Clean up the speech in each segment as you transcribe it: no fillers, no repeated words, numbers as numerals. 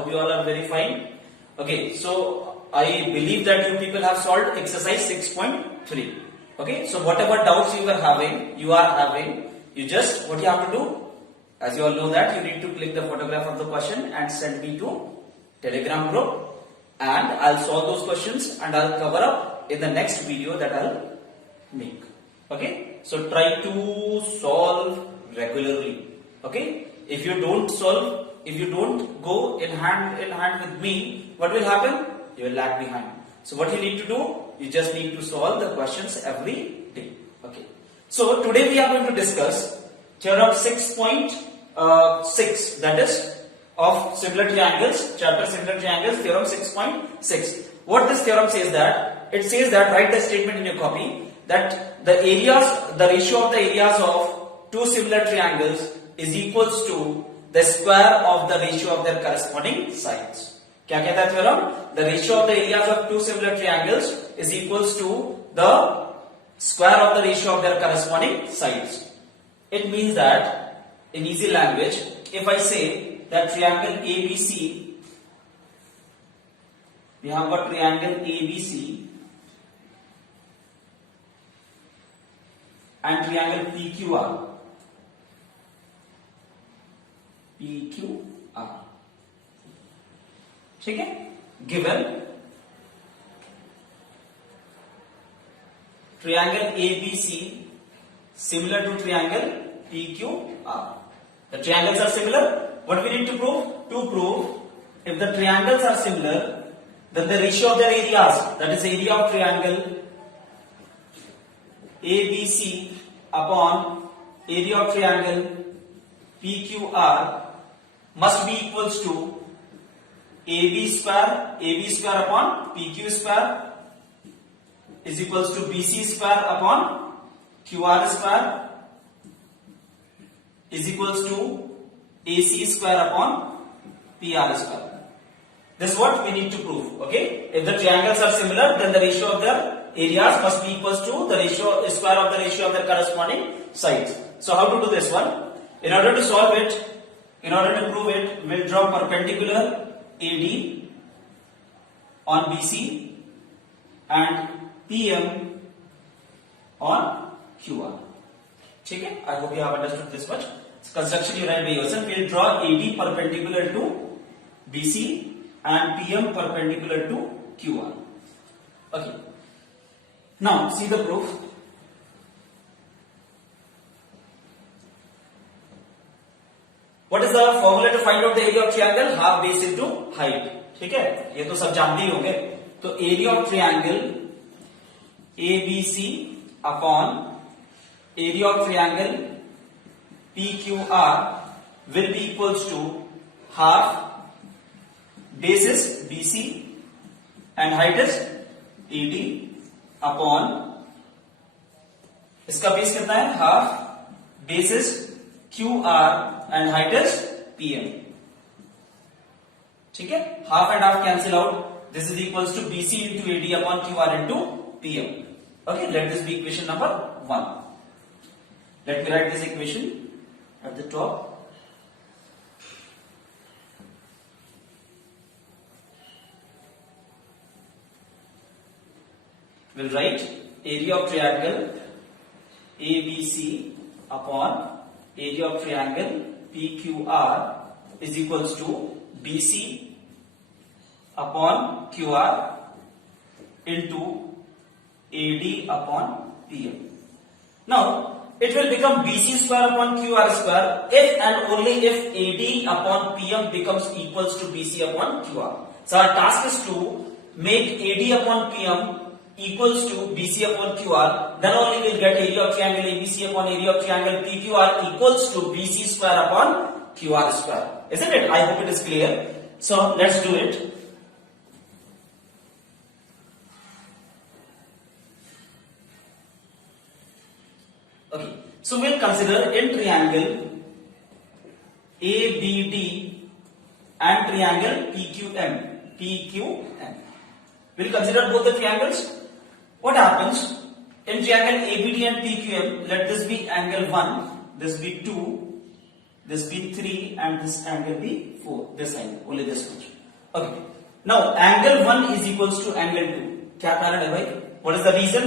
hope you all are very fine. Okay, so I believe that you people have solved exercise 6.3. Okay, so whatever doubts you are having, you just, what you have to do, as you all know that you need to click the photograph of the question and send me to Telegram group, and I'll solve those questions and I'll cover up in the next video that I'll make. Okay, so try to solve regularly. Okay, if you don't solve, if you don't go in hand with me, what will happen? You will lag behind. So what you need to do, you just need to solve the questions every day. Okay, so today we are going to discuss theorem 6.6, that is of similar triangles, chapter similar triangles, theorem 6.6. What this theorem says that, it says that, write the statement in your copy, that the ratio of the areas of two similar triangles is equals to the square of the ratio of their corresponding sides. क्या कहता है theorem? The ratio of the areas of two similar triangles is equals to the square of the ratio of their corresponding sides. It means that, in easy language, if I say that triangle ABC, we have got triangle ABC and triangle PQR. ठीक है, given triangle ABC similar to triangle PQR. The triangles are similar. What we need to prove? To prove if the triangles are similar, then the ratio of their areas, that is area of triangle ABC upon area of triangle PQR must be equals to AB square upon PQ square is equals to BC square upon QR square is equals to AC square upon PR square. This is what we need to prove. Okay, if the triangles are similar, then the ratio of their areas must be equals to the ratio square of the ratio of their corresponding sides. So how to do this one? In order to solve it, in order to prove it, we'll draw perpendicular AD on BC and PM on QR. Okay? I hope you have understood this much. Construction you write by yourself. We'll draw AD perpendicular to BC and PM perpendicular to QR. Okay. Now see the proof. What is the formula to find out the area of triangle? Half base into height. ठीक है, ये तो सब जानते ही होंगे. तो area of triangle ABC upon area of triangle PQR will be equals to half base is BC and height is AD upon, इसका base कितना है? Half base is QR and height is PM. ठीक है, half and half cancel out. This is equals to BC into AD upon QR into PM. Okay, let this be equation number 1. Let me write this equation at the top. We'll write area of triangle ABC upon area of triangle PQR is equals to BC upon QR into AD upon PM. Now it will become BC square upon QR square if and only if AD upon PM becomes equals to BC upon QR. So our task is to make AD upon PM equals to BC upon QR, then only we'll get area of triangle ABC upon area of triangle PQR equals to BC square upon QR square. Isn't it? I hope it is clear. So let's do it. Okay. So we'll consider in triangle ABD and triangle PQM. We'll consider both the triangles. What happens in triangle ABD and PQM? Let this be angle 1, this be 2, this be 3, and this angle be 4. This angle, only this much. Okay. Now angle 1 is equals to angle 2. क्या कारण है भाई? What is the reason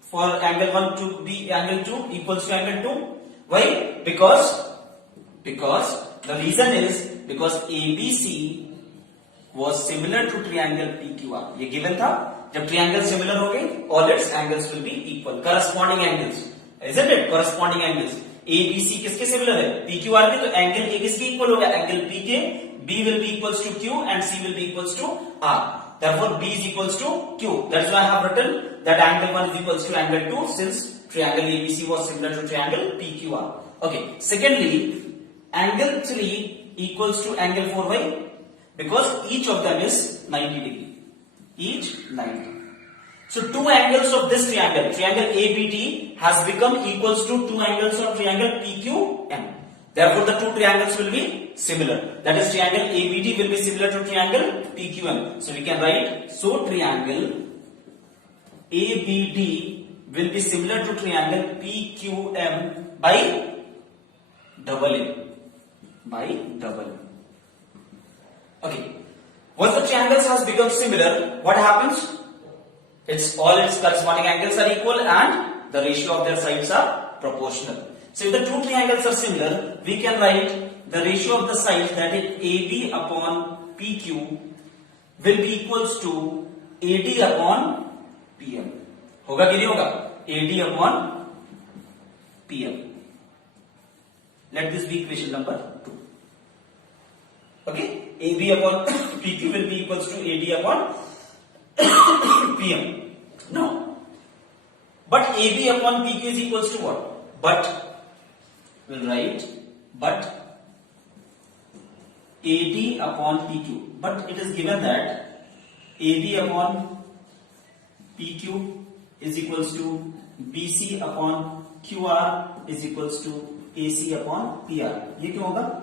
for angle 1 to be angle 2 equals to angle 2? Why? Because the reason is because ABC was similar to triangle PQR. ये given था. जब triangle similar हो गए, all its angles will be equal. Corresponding angles, isn't it? Corresponding angles. ABC किसके similar है? PQR के, तो angle A किसके equal हो गया? Angle P के. B will be equals to Q and C will be equals to R. Therefore, B is equals to Q. That's why I have written that angle 1 is equals to angle 2 since triangle ABC was similar to triangle PQR. Okay. Secondly, angle 3 equals to angle 4. Why? Because each of them is 90 degree. Each 90. So two angles of this triangle ABD has become equals to two angles of triangle PQM. Therefore, the two triangles will be similar. That is, triangle ABD will be similar to triangle PQM. So we can write, so triangle ABD will be similar to triangle PQM by double A. By double A. Okay. Once the triangles has become similar, what happens? All its corresponding angles are equal and the ratio of their sides are proportional. So if the two triangles are similar, we can write the ratio of the sides, that is AB upon PQ, will be equals to AD upon PM. होगा कि नहीं होगा? AD upon PM. Let this be equation number 2. Okay? AB upon PQ will be equals to AD upon PM. Now, but AB upon PQ is equals to what? But we'll write but AD upon PQ. But it is given that AD upon PQ is equals to BC upon QR is equals to AC upon PR. ये क्यों होगा?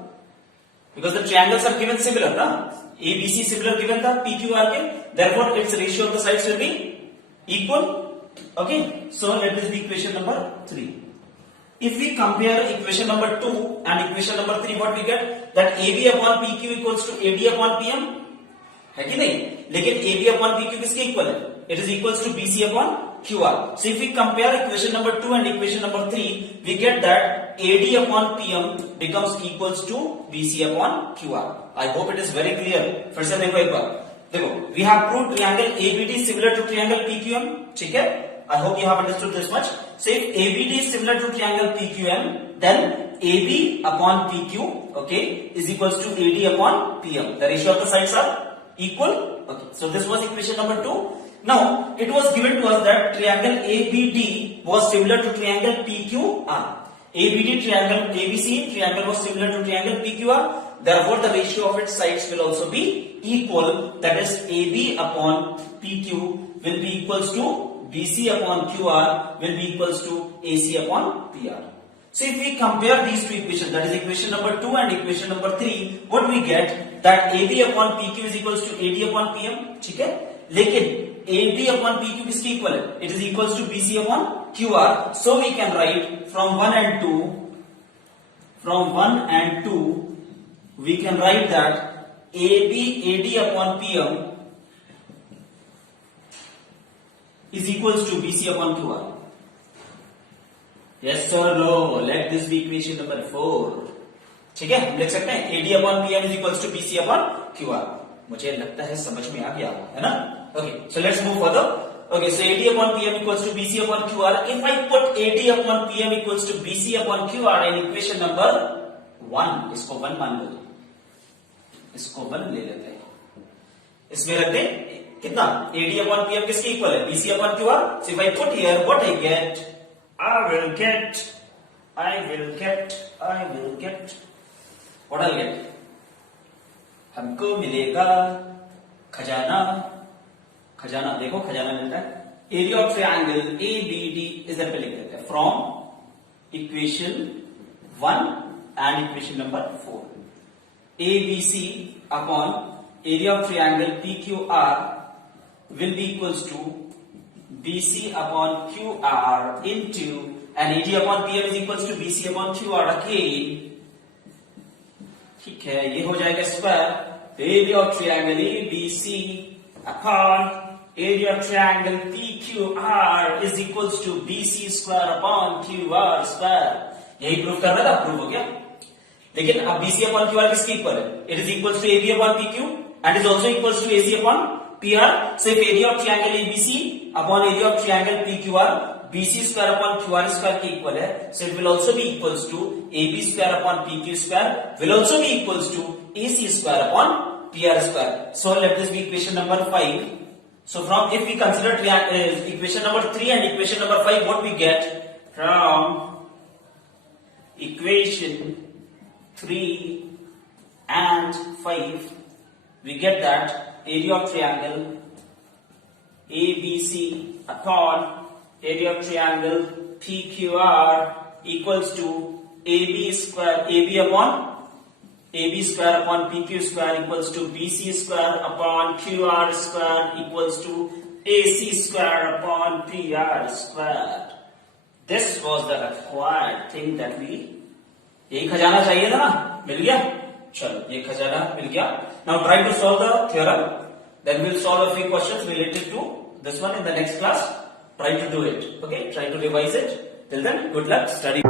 Because the triangles are given similar, ना? ABC similar given था PQR के. Therefore, its ratio of the sides will be equal. Okay. So let this be equation number 3. If we compare equation number 2 and equation number 3, what we get? That AB upon PQ equals to AD upon PM. है कि नहीं? लेकिन AB upon PQ किसके equal है? It is equals to BC upon QR. So if we compare equation number 2 and equation number 3, we get that AD upon PM becomes equals to BC upon QR. I hope it is very clear. फिर से देखो एक बार. देखो, we have proved triangle ABD similar to triangle PQM. ठीक है? I hope you have understood this much. So if ABD is similar to triangle PQM, then AB upon PQ, okay, is equals to AD upon PM. The ratio of the sides are equal. Okay. So this was equation number 2. Now it was given to us that triangle ABD was similar to triangle PQR. ABD triangle ABC triangle was similar to triangle PQR. Therefore, the ratio of its sides will also be equal. That is, AB upon PQ will be equals to BC upon QR will be equals to AC upon PR. So if we compare these two equations, that is equation number 2 and equation number 3, what we get? That AB upon PQ is equals to AD upon PM. ठीक है? लेकिन AB upon PQ किसके equal है? It is equals to BC upon QR. So we can write from 1 and 2, we can write that AB AD upon PM is equals to BC upon QR. Yes or no? Let this be equation number 4. ठीक है, हम लिख सकते हैं AD upon PM is equals to BC upon QR. मुझे लगता है समझ में आ गया है ना? Okay, so let's move further. Okay, so AD upon PM equals to BC upon QR. If I put AD upon PM equals to BC upon QR in equation number 1, इसको 1 मान लो, इसको 1 ले लेते हैं, इसमें रखते हैं कितना? AD upon PM किसके इक्वल है? BC upon QR. So if I put here, what I get? I will get. What I'll get? हमको मिलेगा खजाना. खजाना देखो, खजाना मिलता है. Area of triangle ABD इधर पे लिख देते हैं. From equation 1 and equation number 4. ABC upon area of triangle PQR will be equals to BC upon QR into, and AD upon PM is equals to BC upon QR again. ठीक है, ये हो जाएगा square. the area of triangle ABC upon area of triangle PQR is equals to BC square upon QR square. यही proof करना था, proof हो गया. लेकिन अब BC upon QR किसके इक्वल है? It is equals to AB upon PQ and is also equals to AC upon PR. So if area of triangle ABC upon area of triangle PQR, BC square upon QR square के equal है, so it will also be equals to AB square upon PQ square will also be equals to AC square upon PR square. So let this be equation number 5. So from if we consider equation number 3 and equation number 5, what we get from equation 3 and 5, we get that area of triangle ABC upon area of triangle PQR equals to AB square upon PQ square equals to BC square upon QR square equals to AC square upon PR square. This was the required thing that we, यही खजाना चाहिए था ना, मिल गया. चलो ये खजाना मिल गया. Now try to solve the theorem. Then we'll solve a few questions related to this one in the next class. Try to do it. Okay, try to revise it. Till then, good luck, study.